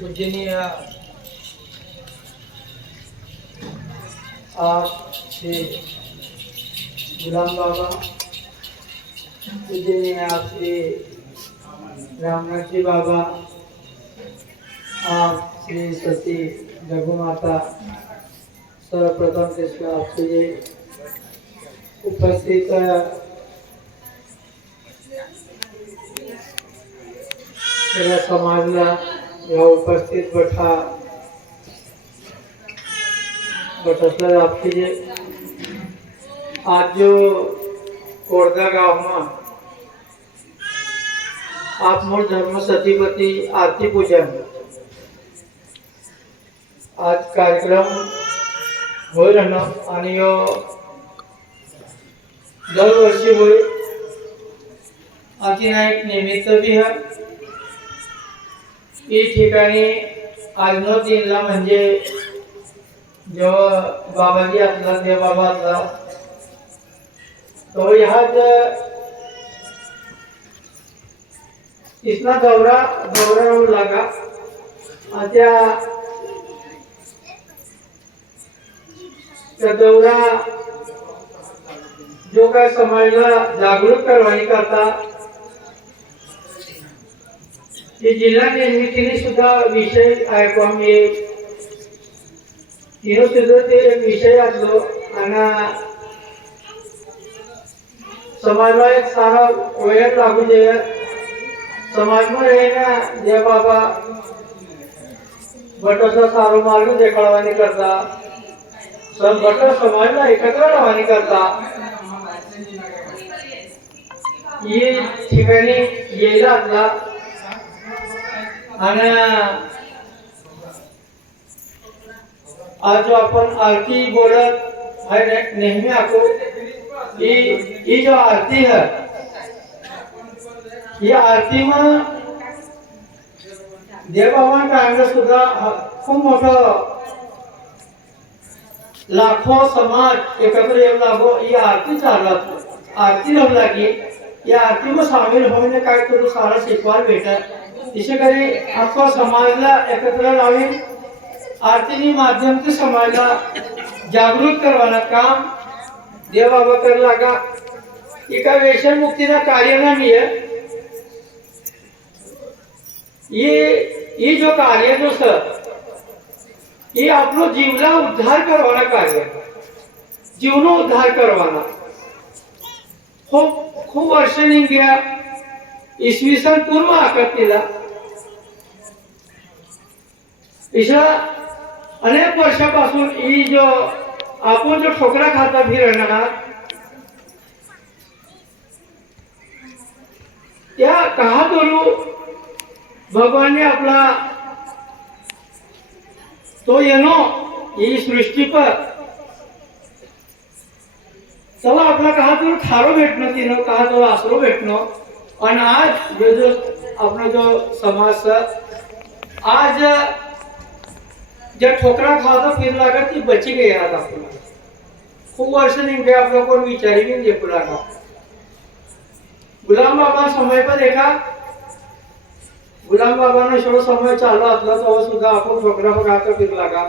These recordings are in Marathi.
पूजनीय आप श्री गुलाम बाबा। पूजनीय आप श्री रामनाथजी बाबा। आप श्री सती जगुमाता सर्वप्रथम त्याच्या आपले जे उपस्थित सगळ्या समाजला या उपस्थित बठा बटसला आपके जे आज जो कोरदा गांव मा आप मूळ धर्म सतीपती आरती पूजन. आज कार्यक्रम होय राहणं आणि यो दरवर्षी होईल. आणखीन एक निमित्त बी आहे. ಈ ठिकाणी आजनो दिनला म्हणजे जेव्हा बाबाजी असला देव बाबा असला तो ह्याच इसना दौरा दौरा होऊ लागा. त्या त्या दौरा जो काय समाजला जागरूक करवाई करता ते जिल्हा निर्मितीने सुद्धा विषय ऐकून मी तिनं सुद्धा ते विषय असलो आणि समाजला एक सारा वेळ लागू दे. समाजमध्ये हे ना जे बाबा बटोचा सारो मार्ग देखाडवानी करता. सब बट समाजला एकत्र राहवानी करता. ही ठिकाणी येईल आपला. आणि आज आपण आरती बोलत आहे नेहमी आखो ही जो आरती है ही आरती मग देवबाबा टाइमला सुद्धा खूप मोठं लाखो समाज एकत्र येऊ लागो ही आरती चालला आरती लावू लागी या आरती सामील होऊन काय करू सारा शिकवायला भेटत इसे करे, आपको समाजला एकत्र लावीन माध्यम से समाजाला जागृत करवाना काम देवबाबा करू लागा। एका व्यसन मुक्तीचा कार्यक्रम है। ये ये जो कार्य है दोस्तों, ये आप जीवला जीवना उद्धार करवाना कार्य है। जीवनो उद्धार करवाना। खूब खूब वर्ष निघ गया इसवी सन पूर्व आकतीला इशा अनेक वर्षापासून ही जो आपण जो ठोकरा खाता राहणार त्या कहा करू भगवानने आपला तो येणो ही सृष्टी पर. चला आपला कहा तर थारो भेटणं तिनं कहा तर आसरो भेटणं. आणि आज जो जो आपला जो समाज आज जब ठोकरा खा तो फिर लगा कि बच ही गया था खूब वर्ष नहीं गया आप लोगों को बिचारी भी नहीं पूरा था गुलाम बाबा समय पर देखा, गुलाम बाबा ने शो समय चालू तो वो सुधा आपको ठोकरा पका कर फिर लगा।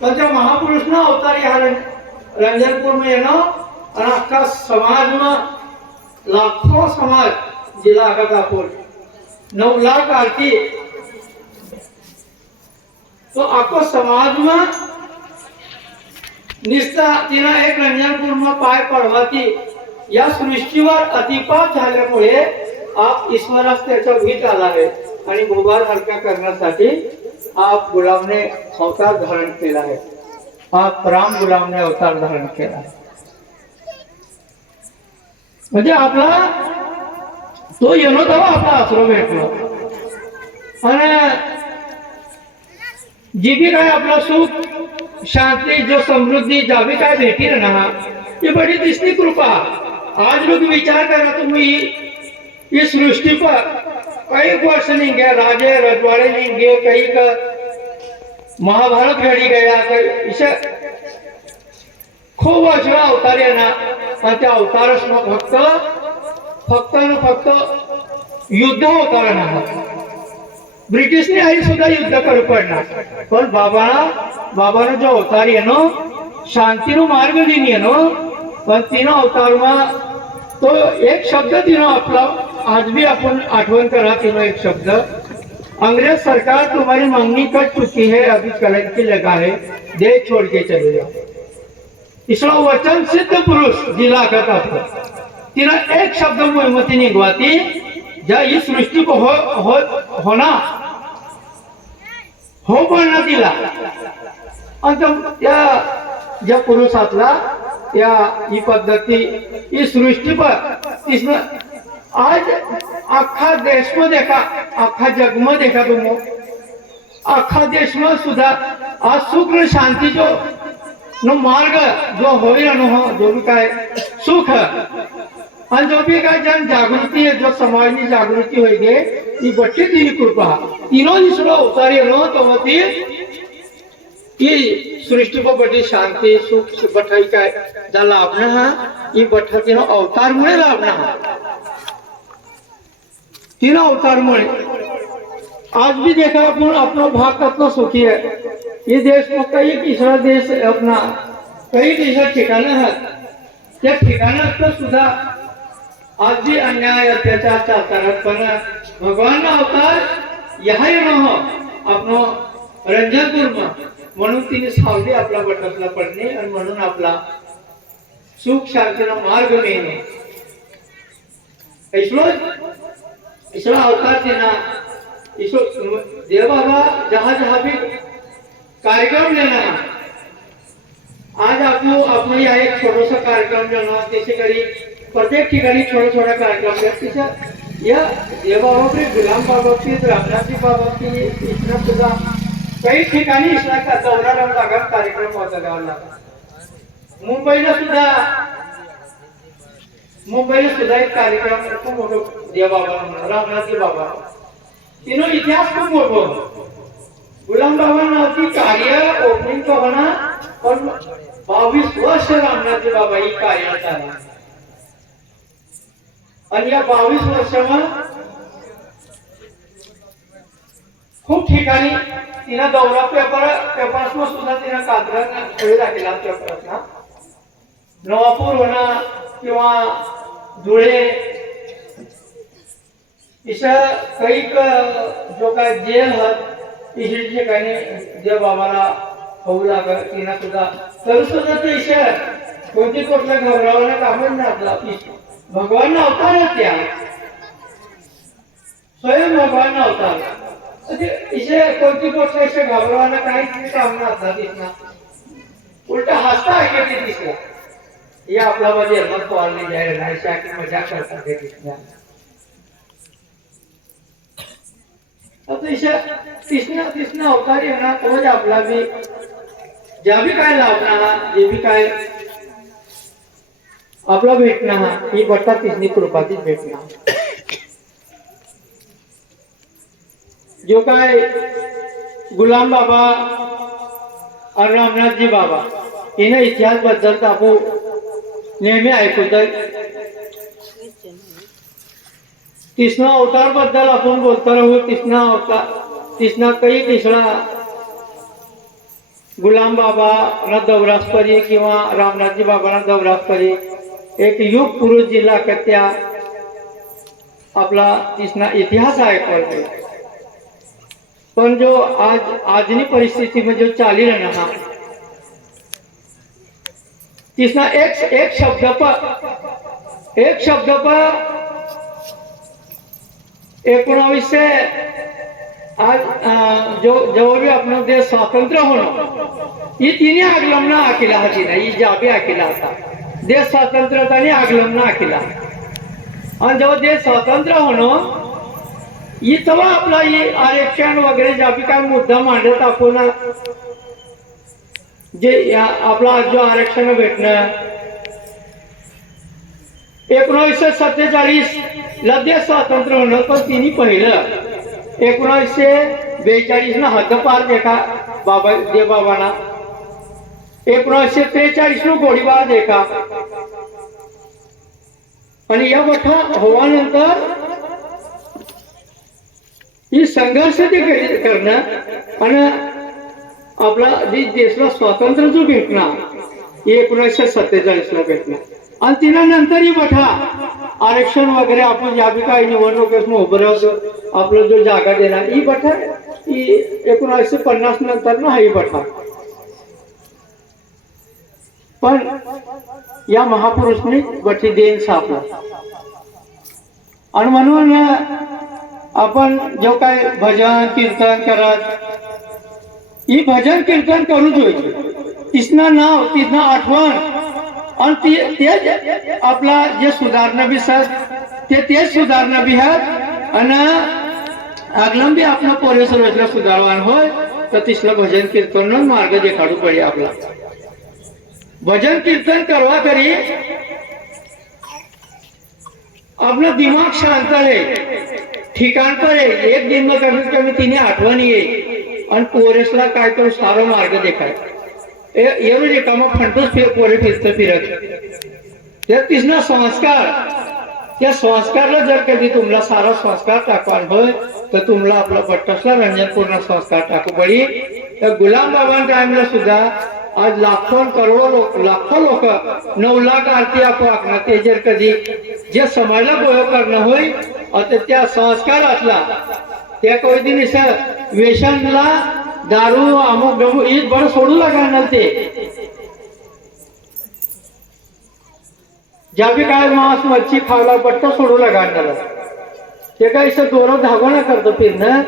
पर जब महापुरुष ना होता यहाँ रंजनपुर में ना, और आपका समाज में लाखों समाज जिला का नौ लाख आर्थिक તો આખો तो आखो समाजમાં निस्ता तिनं एक रंजनपूरमा पाय पडवाती या सृष्टीवर अतिपात झाल्यामुळे आप ईश्वरास त्याच्या भीत आला आहे आणि गोबार हलका करण्यासाठी आप गुलामने अवतार धारण केला आहे. आप राम गुलामने अवतार धारण केला आहे. म्हणजे आपला तो येणो तेव्हा आपला आश्रम भेटलो. आणि जी काय आपला सुख, शांती, जो समृद्धी जा बी काय भेटील ना ती बड़ी दिसती कृपा। आज लोग विचार करा तुम्ही इस सृष्टि पर कई वर्ष नहीं गया राजे, रजवाड़े नहीं गए कई का महाभारत घडी गया कई इसे खूप वर्ष अवतार येणार आणि त्या अवतारच मग फक्त फक्त न युद्ध अवतार ब्रिटिश ने आई सुधा युद्ध कर पड़ना બ્રિટિશની बाबा સુધા યુદ્ધ કરવું પડના પણ બાબા બાબાનો જો અવતાર એનો શાંતિનો માર્ગ દીની એનો પણ તેના અવતારમાં તો એક શબ્દ તેનો આપલા आज भी अपन आठवन करा तीनों एक शब्द अंग्रेज़ सरकार तुम्हारी मांगनी कर चुकी है अभी कलंक की जगह है दे छोड़ के चले जाओ इसलो वचन सिद्ध पुरुष जिला का था तीनों एक शब्द मुहिमती नहीं गुआती जब इस सृष्टि को हो, हो, होना हो पण तिला या ज्या पुरुषातला या ही पद्धती ही सृष्टी पर आज आखा देश में देखा आखा जग में देखा तुमको आखा देश में सुधा आज शुक्र शांति जो नो मार्ग जो हो जो भी का सुख और जो भी का जन जागृति है, जो समाज में जागृति हो गए ये बच्चे की कृपा। तिनो दिसलो उतारे रहो तो मती। ये सृष्टि को बड़ी शांति, सुख बठाई का जाला आपने हा। ये बठा तिनो अवतार मुळे लाभना है। तीनों अवतार मुळे आज भी देखा अपन अपना भाग कितना सुखी है। ये देश में कई तीसरा देश अपना। कई तीसरा ठिकाना है। क्या ठिकाना तो सुधा आज भी अन्याय अत्याचार चालतात पण भगवान अवतार यहा न हो, आपलो रंजनपूर म्हणून तिने सावली आपला बटकला पडणे आणि म्हणून आपला सुख शांतीला मार्ग मिळणे इसलो इसरो अवतार देणार इसरो देव बाबा जहा भी कार्यक्रम लेना आज आपको आपण या एक छोटासा कार्यक्रम लेना त्याचे करी प्रत्येक ठिकाणी छोट्या छोट्या कार्यक्रम लिया या देवाबाबतीत बाबा गुलाम बाबा की रामनाथजी बाबा की सुद्धा काही ठिकाणी इसला दौरा भागात कार्यक्रम होता लागला. मुंबईला सुद्धा मुंबईला सुद्धा एक कार्यक्रम खूप मोठं देवाबा म्हणून रामनाथजी बाबा. तिनो इतिहास खूप मोठो गुलाम बाबांची कार्य ओपनिंग का पण बावीस वर्ष रामनाथजी बाबा ही कार्य झाली आणि या बावीस वर्षामध्ये खूप ठिकाणी तिनं दौरा पेपर पेपर्सમાં सुद्धा तिनं कात्रज खेळ दाखला पेपर्सना नवापूर म्हणा किंवा धुळे इथं काही जो काय जेल हत इथे ठिकाणी जे बाबाला होऊ लागत तिनं सुद्धा. तरी सुद्धा ते इशा कोणती कुठल्या घबरावाला कामच नाही आपला भगवान अवतारच त्या. स्वयं भगवान अवतार म्हणजे इशे कोणती गोष्ट इशे घबरावाला काहीच काम नसतात तिथनं. उलट हसता ऐकते दिसला आपला मध्ये मत पवारने जाहीर मजा करतात ते दिसल्या कृष्ण कृष्ण होणार तोच आपला बी. ज्या बी काय लावणार जे बी काय आपला हा ही बट्टा तिसनी कृपाची भेटणं जो काय? गुलाम बाबा आणि रामनाथजी बाबा हिनं इतिहासबद्दल आपण नेहमी ऐकत तिसना अवतारबद्दल आपण बोलतो राहू तिसना अवतार तिसना काही तिसरा गुलाम बाबा दौरासपरी किंवा रामनाथजी बाबांना दौरासपरी एक युग पुरुष जिला कत्या आपला तिसना इतिहास ऐकवतो पण जो आज आजनी परिस्थितीमध्ये जो चाली राहणार तिसना एक एक शब्द पर एक शब्द पर एकोणावीसशे आज अं, जो जेव्हा बी आपलं देश स्वातंत्र्य होणं ही तिने आगलमना आखिला हा तिने ही जाबी आखिला होता. देश स्वातंत्र्याने आगलमना केला आणि जेव्हा देश स्वातंत्र्य होणं इथवा तेव्हा आपला आरक्षण वगैरे ज्या बी काय मुद्दा मांडत आपण जे या आपला जो आरक्षण भेटणं. एकोणीसशे सत्तेचाळीस ला देश स्वातंत्र्य होणं पण तिने पहिलं. एकोणीसशे बेचाळीस ना हद्दपार देखा बाबा दे बाबांना एकोणीसशे त्रेचाळीस नो गोळीबार देखा. आणि या होवानंतर ही संघर्ष ते कर- करणं आणि आपला जी स्वातंत्र्य जो भेटला एकोणीसशे सत्तेचाळीस ला भेटला आणि तिला नंतर ही आरक्षण वगैरे आपण ज्या बी काही राहतो आपलं जो जागा देणार, ही बठा ही एकोणीसशे पन्नास नंतर ना ही बठा पण या महापुरुषनी महापुरुषने गठीदेन सापला. आणि म्हणून आपण जो काही भजन कीर्तन करत ही भजन कीर्तन करूच होईल तिसनं नाव तिथनं आठवण आणि ती तेच आपला जे सुधारणा बी सर ते तेच सुधारणा बी हात आणि अगलम बी आपला पोलीस वेचला सुधारवान होय तर तिसलं भजन कीर्तन मार्ग देखाडू पडे आपला. भजन कीर्तन करवा करी. आपला दिमाग शांत आहे. ठिकाण पर एक दिन कमीत कमी तिने आठवण येईल आणि पोरेसला काय तो सारा मार्ग देखाय. एवढे का मग फंटूच पोरे फिरत फिरत. त्या तिसना संस्कार. त्या संस्कारला जर कधी तुम्हाला सारा संस्कार टाकू अनुभव तर तुम्हाला आपला पट्टसला रंजनपूर्ण संस्कार टाकू पडी तर गुलाम बाबांच्या टाइमला सुद्धा आज लाखो करोडो लोक लाखो लोक नऊ लाख आरती आपण तेजेर ते जर कधी जे समाजाला गोळ करणं होय आता त्या संस्कार असला त्या कोई सर वेशनला दारू अमुक डमू ईद बरं सोडू लागणार ते. ज्या बी काय मांस मच्छी खावला पट्ट सोडू लागणार ते काय सर दोरं धागोना करतो फिरणं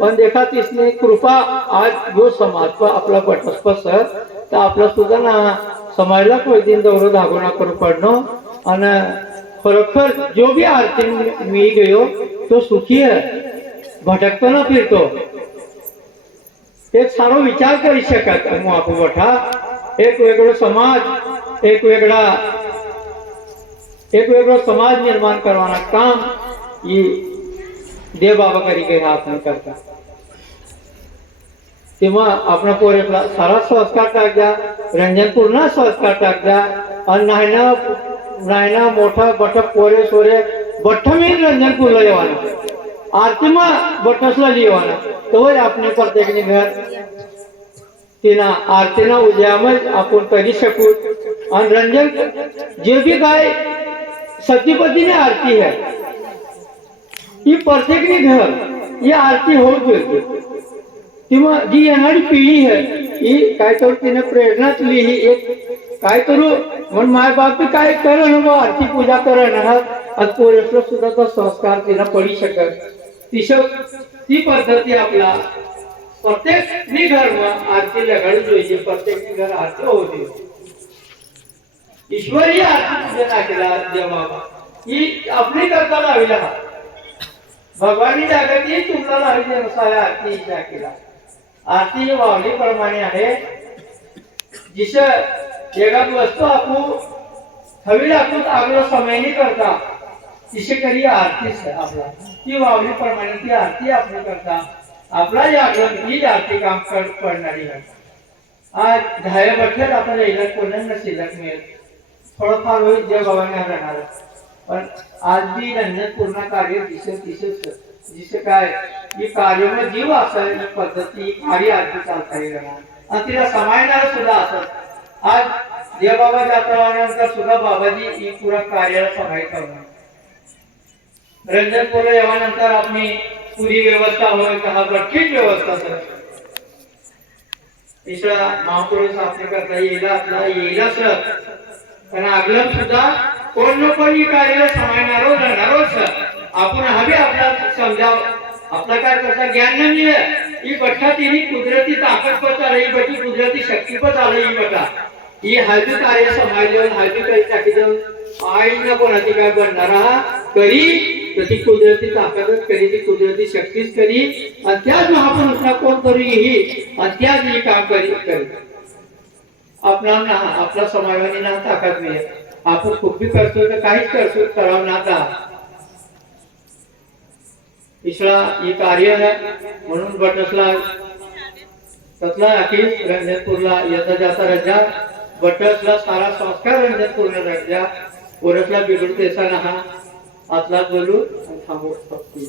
पण देखा तिसने कृपा आज जो समाज प आपला सर तर आपला सुद्धा ना समाजला कोई दिन दोरं धागोना करू पडणं आणि खरोखर जो भी आरती मी गयो तो सुखी आहे भटकतो ना फिरतो एक सारो विचार करू शकत मग आपण मोठा एक वेगळं समाज एक वेगळा एक वेगळं समाज निर्माण करवाना काम ही देव बाबा करी काही हात नाही करता तेव्हा आपण पोरेला सारा संस्कार टाक द्या रंजन पूर्ण संस्कार टाक द्या आणि नायना नायना मोठा बट पोरे सोरे बठ्ठ मी रंजनपूरला येवाना आरतीमा बठसला लिवाना तो आपण प्रत्येकने घर तिना आरतीना उद्यामच आपण करी शकू आणि रंजन जे बी काय सतीपतीने आरती आहे ही प्रत्येकने घर ही आरती होत गेली किंवा जी येणारी पिढी आहे ही काय करू तिने प्रेरणा दिली ही एक काय करू? म्हणून माय बाप काय करण बा? आरती पूजा करण. आज पोरेसला सुद्धा तो संस्कार तिला पडी शकत. तिश ती पद्धती आपला प्रत्येक नी घर आरती लगाडी जोईचे प्रत्येक घर आरती होते. ईश्वरी आरती पूजा केला जेव्हा ही आपली करता लाविला. भगवानी जागती तुम्हाला लावली नसाव्या आरती इच्छा केला. आरती वावली प्रमाणे आहे. जिश जगात वस्तू आपू हवी आपण आपला समय नाही करता. तिशे करी आरतीच आहे आपला. ती वावली प्रमाणे ती आरती आपण करता. आपला जागरण ही आरती काम कर पडणारी आज दहाव्या बठ्यात आपल्याला इलाज कोणाला शिल्लक मिळेल? थोडंफार होईल जय बाबांना राहणार. पण आज बी रंजन पूर्ण कार्य दिसत दिसत जिसे काय? ही म्हणजे कार्य जीव असेल ही पद्धती ही कार्य आरती चालता येईल आणि तिला समायणार सुद्धा असत आज देवबाबा जात्रानंतर सुद्धा बाबाजी ही पुरा कार्याला सहाय्य करणार रंजनपूर येवानंतर आपली पुरी व्यवस्था होईल तर हा गठीण व्यवस्था सर. तिसरा महापुरुष आपल्या करता येईल आपला येईल सर. कारण आगलं सुद्धा कोण न कोण ही कार्याला राहणार हो सर. आपण हवे आपला समजाव. आपला काय करता? ज्ञान नाही ही बठ्ठा तिने कुदरती ताकद पण चालू ही बठी कुदरती शक्ती पण चालू ही बठा ही हळदी कार्य समाजून हळदी काही टाकी देऊन ना कोणाची काय बनणार करी. तर ती कुदरती ताकदच करी ती कुदरती शक्तीच करी. आणि त्याच महापुरुषला कोण करू ही? आणि त्याच ही काम करी करी. आपला ना आपला समाजाने ना ताकद मिळेल आपण खूप बी करतो तर काहीच करतो करावं ना तिसरा कार्य आर्य म्हणून गट असला त्यातला अखिल रणजनपूरला याचा जाता रजा बटसला सारा संस्कार रणजनपूरला रज्जा ओरसला बिघडते असा हा आतला बोलू आणि थांबू शकतो